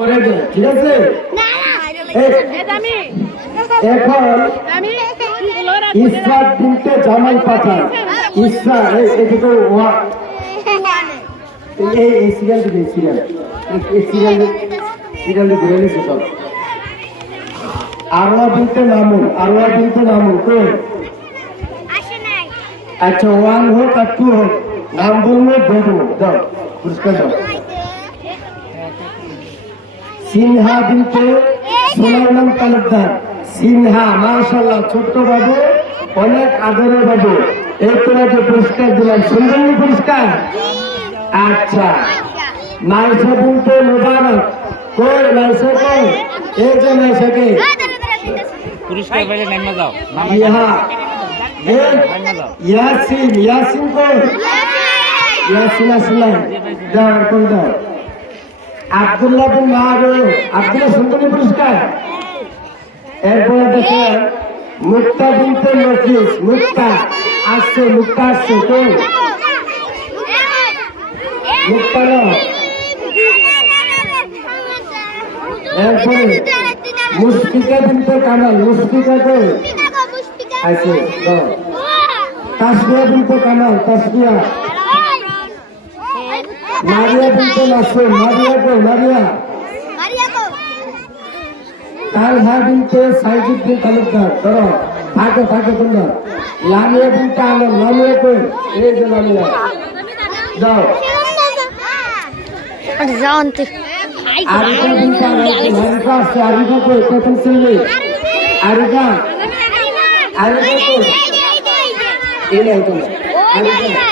করে দে ঠিক আছে? এখন ইসরাত বিনতে জামাল পাঠান। ইসরা এই এদিকে এই এই সিরিয়াল দিবে সিরিয়াল এই সিরিয়াল সিরিয়াল ঘুরে নিছে সব। আরওয়া বিনতে মামুন আরওয়া বিনতে মামুন আচ্ছা ওয়ান হোক আর টু হোক নাম বললে দেবো দাও পুরস্কার দাও। সিনহা বিনতে সুলাইমান তালুকদার। সিনহা মাশাল্লাহ ছোট্ট বাবু অনেক আদরের বাবু। এই তোমাকে পুরস্কার দিলাম। সুন্দরী পুরস্কার? আচ্ছা। মাইসা বিনতে মোবারক। কই মাইসা কই? এই যে মাইসাকে পুরস্কার পাইলে নামা ইহা। এই ইয়াসিন ইয়াসিন কই? ইয়াসিন। আসলাম দাও কোন দাও। আব্দুল্লাহ বিন মাহরুম আব্দুল্লাহ সুন্দরী পুরস্কার। এরপরে দেখেন মুক্তা বিনতে নফিস মুক্তা আসছে মুক্তা আসছে কই মুক্তা এরপরে মুশফিকা বিনতে কামাল মুশফিকা কই আছে তাসবিয়া বিনতে কামাল তাসবিয়া মারিয়া বিনতে নাসিম মারিয়া কই মারিয়া তালহা বিনতে সাইজুদ্দিন তালুকদার ধরো। থাকে থাকে তোমরা। লামিয়া বিনতে আলম লামিয়া কই এই যে লামিয়া। দাও জানতে। আরিফা বিনতে আলম আরিফা আসছে আরিফা কই প্রথম শ্রেণি। আরিফা। আরিফা কই এই নাই তোমরা আরিফা।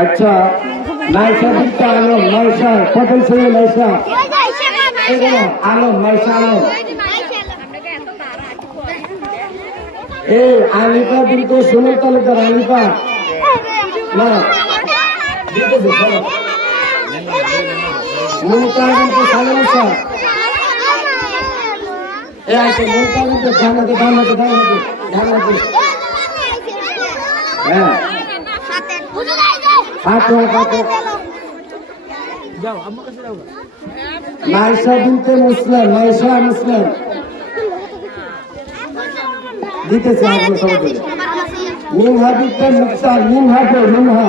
আচ্ছা নাইসা বিনতে আলম নাইসা প্রথম শ্রেণি নাইসা এই আলিফা বিনতে সুনীল তালুকদার আলিফা না ধানাতে ধানাতে ধানাতে হ্যাঁ ফাতিহা ফাতিহা যাও আমার কাছে যাও নাইসা বিনতে মুসলিম নাইসা মুসলিম। দিতেছে আপনি সবাই মিনহা বিনতে মুক্তার মিনহা মিনহা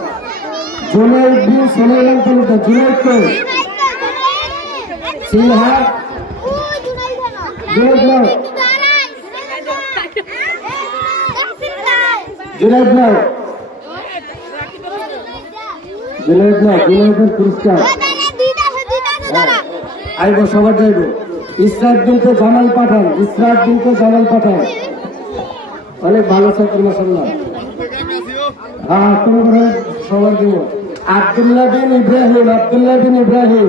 পুরস্কার। আইব, সবার যাইব। ইসরাত জামাল পাঠান, ইসরাত জামাল পাঠান। অনেক ভালো ছাত্র মাসাল্লাহ হ্যাঁ তোমার সবার দিব আব্দুল্লাহ বিন ইব্রাহিম আব্দুল্লাহ বিন ইব্রাহিম।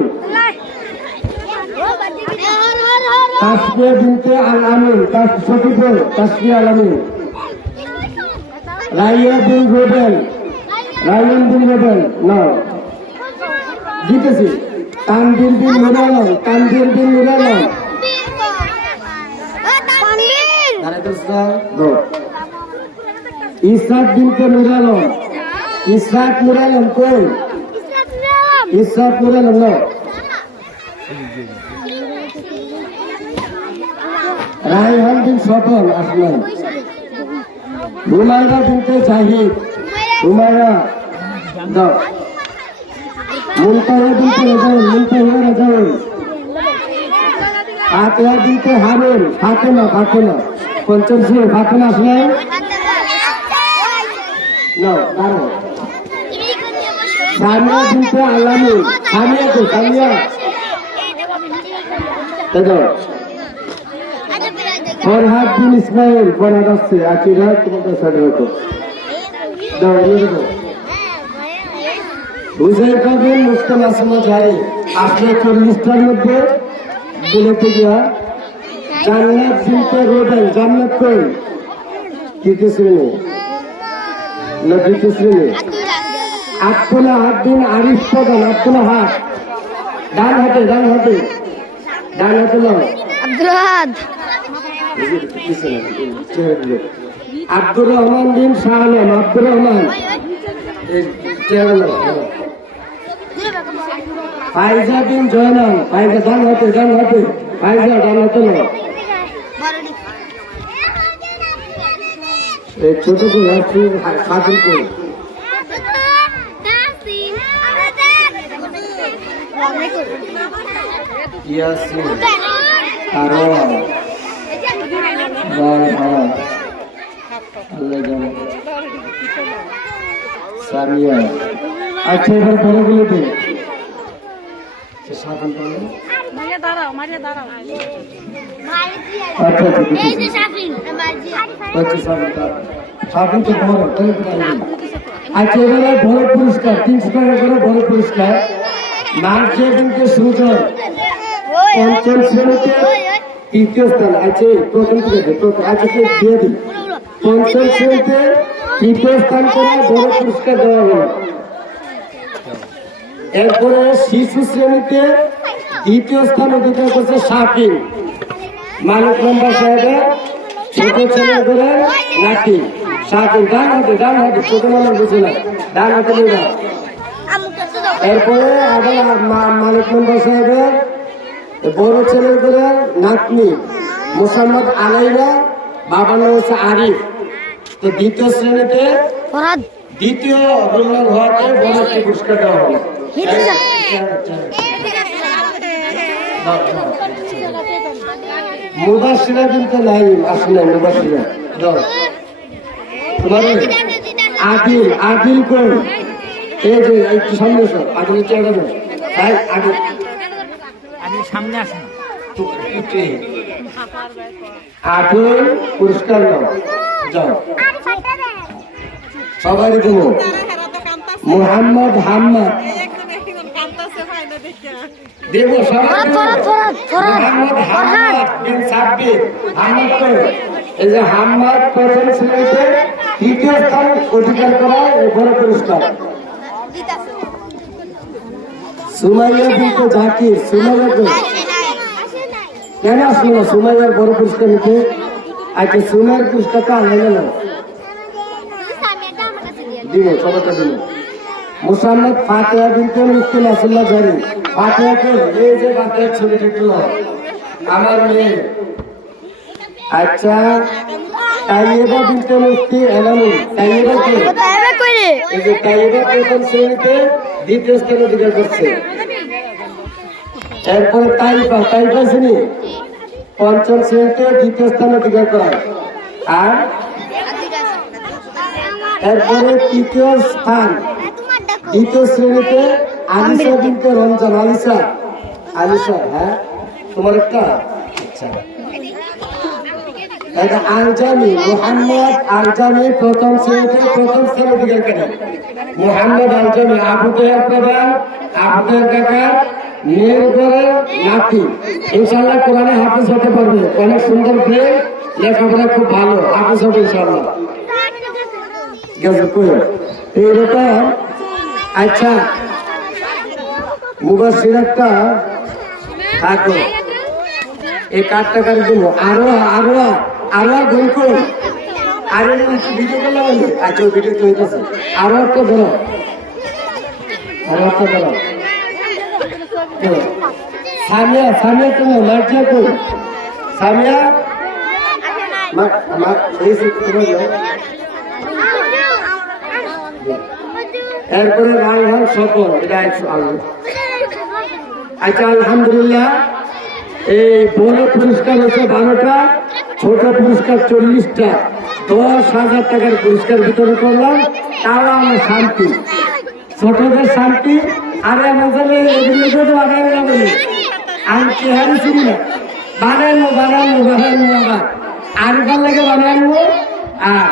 তাসবিয়া বিনতে আল আমিন তাস সফিফুল তাসবিয়া আল আমিন রাইয়া বিন রোবেল রায়ন বিন রোবেল না জিতেছি। তানবির বিন নুরালম তানবির বিন নুরালম ইসরাত বিনতে নুরালম ইসরাত নুরালম কই? ইসরাত নুরালম না রায়হান বিন সফল, আসলেন। হুমায়রা বিনতে জাহিদ হুমায়রা দাও মুলতাহিয়া বিনতে রেজাউল মুলতাহিয়া রেজাউল হারুন ফাতেমা ফাতেমা। পঞ্চম শ্রেণি ফাতেমা আসলেন। সামিয়া বিনতে আলামি। সামিয়া তো সামিয়া দাদা ফরহাদ বিন ইসমাইল ফরহাদ আসছে। আকিরা তোমাদের সাথে হতো দাও নিয়ে দাও হুজাইফা বিন মুস্তান আসমা জারি আসলে চল্লিশটার মধ্যে। বলেতে গিয়া জান্নাত বিনতে রোবেন জান্নাত কই? তৃতীয় শ্রেণি? না দ্বিতীয় শ্রেণি? আব্দুল্লাহ হাত দিন আরিফ প্রধান আব্দুল্লাহ হাত ডান হাতে ডান হাতে। ডান হাতে নাও। আব্দুল আব্দুর রহমান বিন শাহ আলম আব্দুর রহমান। ফাইজা বিন জয়নাল ফাইজা ডান হাতে ডান হাতে। ফাইজা ডান হাতে ছোট করে করে ইয়াসিন আরও বাই হ্যাঁ আল্লাহ জানে সামিয়া আচ্ছা এবার বড় বলে দে সে সাধন করল আচ্ছা আচ্ছা ঠিক আছে। আচ্ছা সাধন সাধন তো বড় তাহলে তো। পারবি। আচ্ছা এবারে বড় পুরস্কার তিনশো টাকা করে বড় পুরস্কার। কিন্তু সুজন পঞ্চম শ্রেণীতে তৃতীয় স্থান আছে প্রথম আচ্ছা সে দিয়ে দিই পঞ্চম শ্রেণীতে তৃতীয় স্থান করে বড় পুরস্কার দেওয়া হলো এরপরে শিশু শ্রেণীতে দ্বিতীয় স্থান অধিকার করছে শাকিল মালিক নম্বর সাহেবের ছোট ছেলে করে নাকি শাকিল ডান হাতে ডান হাতে ছোট মানুষ বুঝে না ডান হাতে এরপরে আবার মালিক নম্বর সাহেবের বড় করে নাতনি মোসাম্মদ আলাইরা বাবার নাম হচ্ছে আরিফ। তো দ্বিতীয় শ্রেণীতে দ্বিতীয় রোলার হওয়াতে বড় একটি পুরস্কার দেওয়া কিন্তু নাই আসলে তোমার আদিল আদিল কই এই যে একটু সামনে এসো আদিল চেয়ারে তাই আদিল। সামনে আসুন তো একটু এই। আদিল পুরস্কার যাও। সবাই দেবো মোহাম্মদ হাম্মদ। দেবো সবাই। মোহাম্মদ বিন সাব্বির। হাম্মাদ? এই যে হাম্মাদ প্রথম শ্রেণীতে তৃতীয় স্থান অধিকার করা বড় পুরস্কার। সুমাইয়া কিন্তু জাকির সুমাইয়া কই? কেন আসলো না সুমাইয়ার বড় পুরস্কার নিতে? আজকে সুমাইয়ের পুরস্কারটা আনলে না। দিব সবাইটা দিব। মুসাম্মদ ফাতেহা বিনতে মুফতি নাসুল্লাহ জারি ফাতেহাকে এই যে ফাতেহার ছবিটা একটু আমার মেয়ে। আচ্ছা তাইয়েবা বিনতে মুফতি এলামুল তাইয়েবা কে? এই যে তাইয়েবা প্রথম শ্রেণীতে দ্বিতীয় স্থান অধিকার করছে। এরপরে তাইফা তাইফা শ্রেণি। পঞ্চম শ্রেণীতে দ্বিতীয় স্থান অধিকার করে আর এরপরে তৃতীয় স্থান। দ্বিতীয় শ্রেণীতে আলিসা বিনতে রমজান। আলিসা আলিসা হ্যাঁ? তোমার একটা? আচ্ছা। এটা আলজামি, মোহাম্মদ আলজামি প্রথম শ্রেণীতে, প্রথম অধিকার করেন মোহাম্মদ আলজামি আবুদের প্রধান আবুদের কাকা মেয়ের ঘরে নাতি ইনশাল্লাহ কোরআনে হাফিজ হতে পারবে। অনেক সুন্দর প্রেম, লেখাপড়া খুব ভালো। হাফিজ হবে ইনশাল্লাহ এইরকম আচ্ছা মুবাসির একটা থাকো এই কাঠটা কার জন্য আরও আরও আরও গুণ কর আরও একটু ভিডিও করলাম ওই ভিডিও তো হইতেছে। আরও একটা ধরো আরও একটা ধরো। সামিয়া সামিয়া তুমি মার্জিয়া কই সামিয়া? মা মা, এই যে এরপরে এটা আচ্ছা আলহামদুলিল্লাহ। এই বড় পুরস্কার হচ্ছে বারোটা। ছোট পুরস্কার, চল্লিশটা। দশ হাজার টাকার পুরস্কার বিতরণ করলাম। তাও আমার শান্তি। ছোটদের শান্তি আরে আমাদের এগুলো তো আগে আমি চেহারা চিনি না। বানানো বানানো বানানো আবার। আরিফার লেগে বানানো আর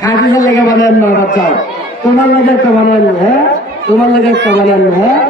খাদিজার লেগে বানানো আবার, যাও। তোমার লেগে একটা বানানো হ্যাঁ? তোমার লেগে একটা বানানো হ্যাঁ?